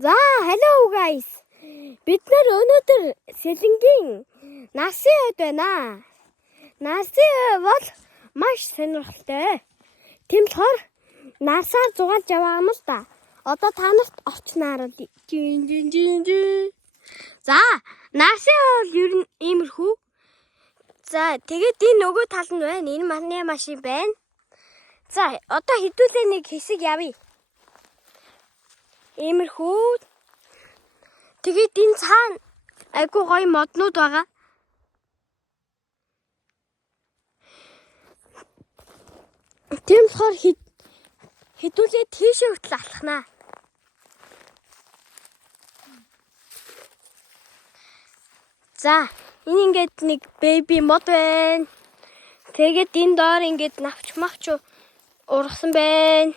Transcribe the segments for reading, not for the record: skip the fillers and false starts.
За, hello guys. Бид нар өнөөдөр Сэлэнгийн насын өд байна. Насын өд бол маш сонирхолтой. Тийм болохоор насаар зугаалж яваа юм л да. Одоо та нарт орчноор За, насын өд ер нь иймэрхүү. За, тэгээд энэ нөгөө тал нь байна. Энэ манай машин байна. За, одоо хэдүүлээ нэг хэсэг явъя. Иймэрхүү. Тэгээд энэ цаана айгуу гоё моднууд байгаа. Тийм болохоор хэдүүлээ тийшээ хөтл алхнаа. За, энэ ингээд нэг baby мод байна. Тэгээд энэ доор ингээд навч мавч ургасан байна.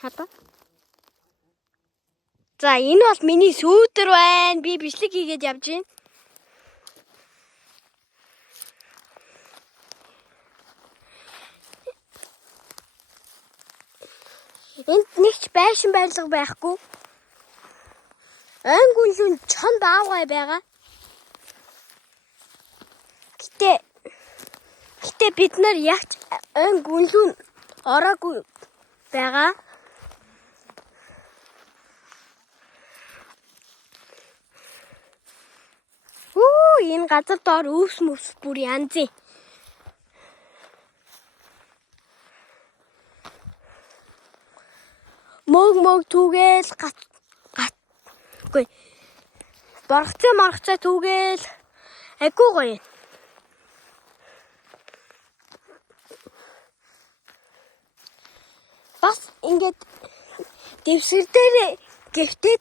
Хата. За, энэ бол миний сүүдэр байна. Би бичлэг хийгээд явж байна. Энд нэг ч байшин барилга байхгүй. Ангүнлүн чон баавгай байгаа. Гэтэ бид нар ягч ангүнлүн ороогүй байгаа. Энэ газар доор өвс мөс бүр янзын. Мөг түгээл үгүй. Боргоцоо түгээл айгуу гоё. Бас ингээд дэвсгэр дээр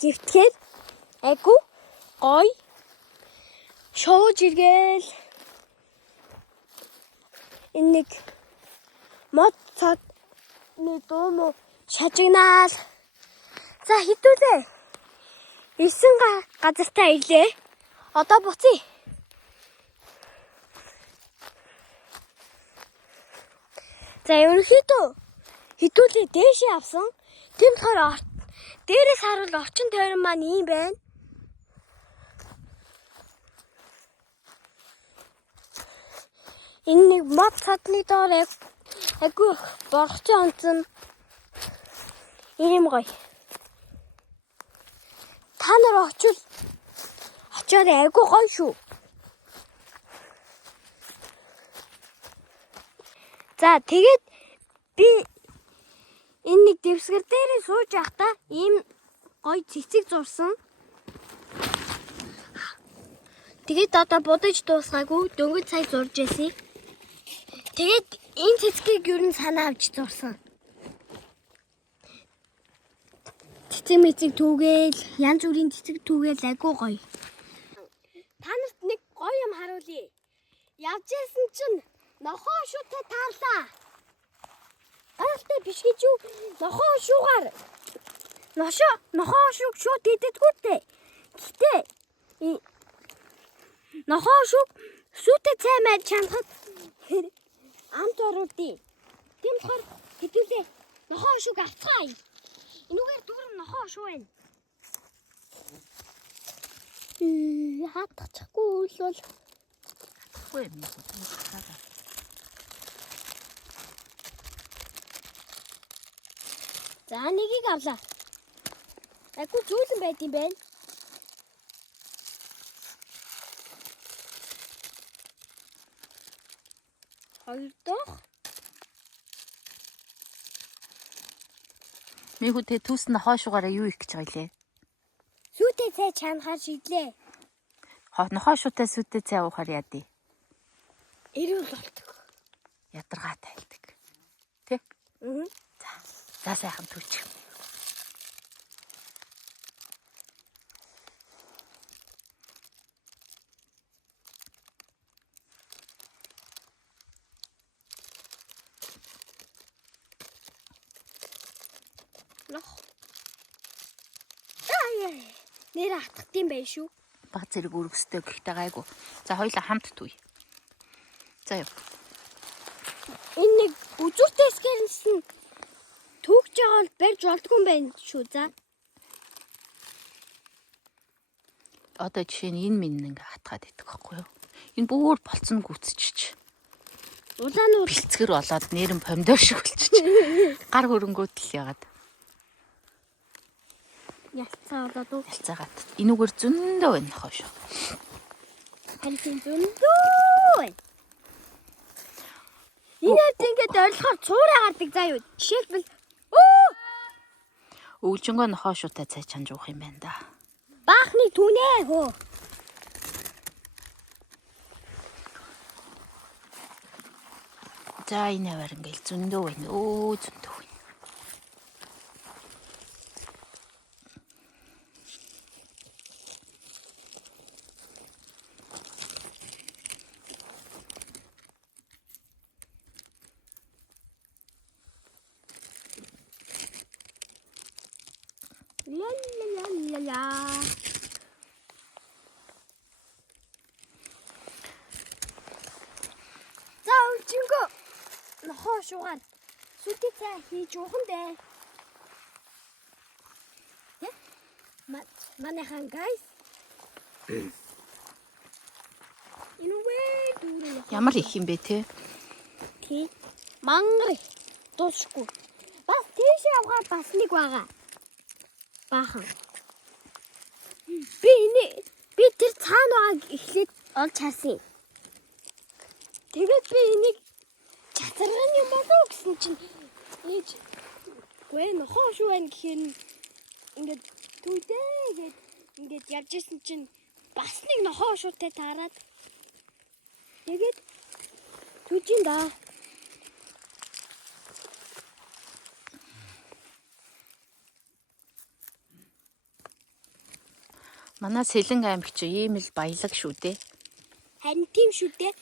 гифтгээд айгуу гоё шоуж иргээл энэ нэг мод цад нэг дуу мо шажигнаал. За хэдүүлээ 9 газартаа ирлээ. Одоо буцъя. За ерөнхийдөө хэдүүлээ дээшээ авсан. Тийм болохоор дээрээс харуул орчин тойрон маань ийм байна. Энэ нэг мод цадны доор айгуу боргоцоо онцон ийм гоё. Та нар очоод айгуу гоё шүү. За тэгээд би энэ нэг дэвсгэр дээрээ сууж байхдаа ийм гоё цэцэг зурсан. Тэгээд одоо будаж дуусгаагүй дөнгөж сая зурж байсан. Тэгээд энэ цэцгийг юу н санаа авч зурсан. Цэцэг мэцэг түүгээл янз бүрийн цэцэг түүгээл айгуу гоё. Та нарт нэг гоё юм харуулъя. Явж яасан чинь нохоо шүтэ таарлаа. Гайхалтай биш гэж юу? Нохоо шуугаар. Нохоо шүүг шууд идэггүй дээ. Гэтэ нохоо шүүг сүтэ цай май чанахад амт оруулдیں۔ Тийм болохоор хэдүүлээ нохоо шүүг авцгаая. Энүүгээр дүүрэн нохоо шуу байна. Хатчихгүй үл бол хатахгүй юм. За нэгийг авлаа. Айгу зүүлэн байт юм байна. Хоёр дахь. Мэгүү тэ түүс нь хоошуугаараа юу их гэж байгаа лээ? Сүтэ цай чанахаар шидлээ. Нохоо шуутай сүтэ цай уухаар яадий. Эрүүл болдог. Ядаргаа тайлдаг. Тэ? Аа. За сайхан түүч. Нэр хатгдсан байх шүү. Баг зэрэг өргөстэй гэхдээ гайгүй. За хоёулаа хамт түүе. За юу. Энэ нэг үзүүртэй скернсэн бол барьж болдгүй юм байна шүү за. Одоо жишээ нь энэ минь ингээ хатгаад идэх байхгүй юу? Энэ бүр болцсон гүцчих. Улаанууд Бэлцгэр болоод нэрэн помидор шиг болчих. Гар хөрөнгөт л ягаад. ялцаа болоод уу. Ялцаагаад. Энүүгээр зөндөө байна нохоо шүү. Харин зөндөө. Инээд ингээд ойлгохоор цуураа гардаг заа юу. Жишээлбэл Өвлжөнгөө нохоо шуутай цай чанж уух юм байна да. баахны түнээ хөө. За энэ аваар ингээл зөндөө байна. Өө зөндөө байна. Ла. За өвчнгөө нохоо шуугаад сүти цай хийж уухан дээ. Манайхан guys. Инүүвээ дүүрээ. Ямар их юм бэ те? Тий. Мангар дуусгүй. Бас тийш явгаад бас нэг байгаа. Баахан. Би тэр цаана байгааг эхлээд олж харсан. Тэгээд би энийг чацарган юм болов гэсэн чинь ээж гүй нохоо шүү байна гэхээр ингээд түүдээ ингээд явж исэн чинь бас нэг нохоо шуутай таарад тэгээд түүжин да. Манай Сэлэн аймаг чи ийм л баялаг шүү дээ. Харин тийм шүү дээ.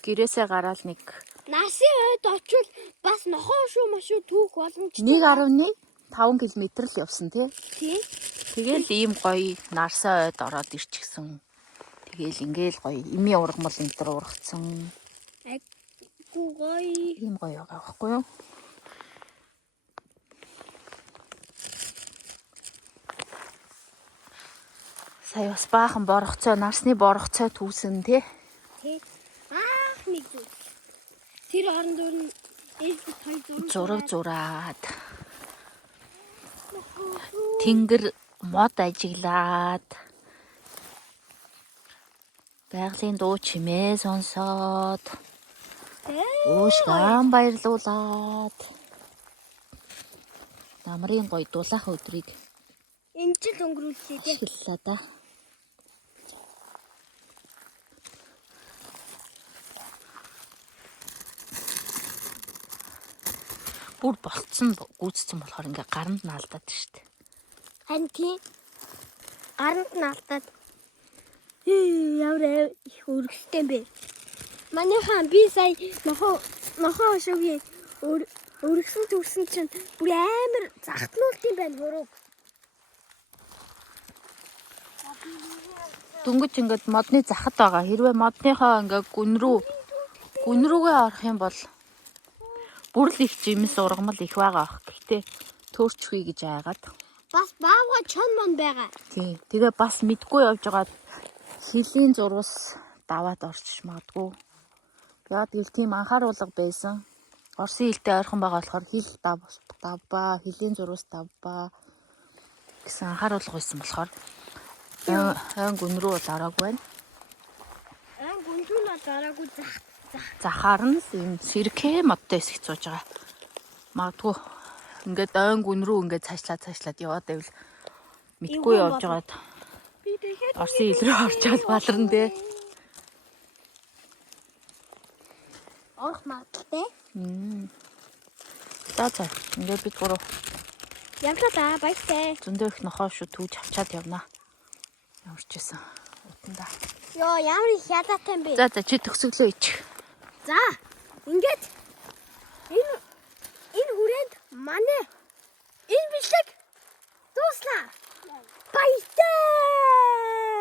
Гэрээсээ гараал нэг Насын ойд очвол бас нохоо шүү машуу түүх боломжтой. 1.5 км л явсан тий. Тий. Тэгэл ийм гоё нарсаа ойд ороод ирчихсэн. Тэгэл ингээл гоё эми ургамал энэ төр ургацсан. Айгу гоё. Ийм гоё байгаа байхгүй юу? Сая бас баахан боргоцоо, нарсны боргоцоо түүсэн тий. Тий. Нэг зүйл. Тэр орон дүүр нь ээж Зураг зураад. Тэнгэр мод ажиглаад. Байгалийн дуу чимээ сонсоод. Уушгаан баярлуулаад. Намрын гоё дулаахан өдрийг энэ жил өнгөрүүллээ дээ. хэллээ да. Бүр болцсон гүйцсэн болохоор ингээ гаранд наалдаад штэ. Харин тий. Гаранд нь алдаад ямар их өргөстэй бэ. Манайхан би сая нохоо шуугийн өргөсөн төрсөн чинь бүр амар захтнуулт юм байна хөрөг. Дөнгөж ингээд модны захад байгаа. Хэрвээ модныхоо ингээ гүн рүүгээ орох юм бол бүр л их жимс ургамал их байгаа ах. Гэхдээ төөрчгүй гэж айгаад. Бас баавга чон мон байгаа. Тий. Тэгээ бас мэдгүй явж байгаад хилийн зурвас даваад орчих магадгүй. Яа тэгэл тийм анхааруулга байсан. Орсын хилтэй ойрхон байгаа болохоор хил давбаа, хилийн зурвас давбаа гэсэн анхааруулга байсан болохоор айн гүн рүү бол ороогүй байна. Айн гүнжүүн бол ороогүй Захаар нь юм сэркэ модтой хэсэгт сууж байгаа. Магадгүй ингээд айн гүн рүү ингээд цаашлаад яваад байвал мэдгүй явж байгаад Орсын хил рүү орчоод баларна дээ. Орох магадaltaй. За ингээд бид гурав Явлаа да баяртай. зөндөө их нохоо шүү түүж авчаад явнаа. Ямарч байсан утанда. Йоо ямар их ядаатай юм бэ? За чи төгсөглөө ич. За ингээд энэ хүрээнд манай энэ бичлэг дууслаа. Баяртай.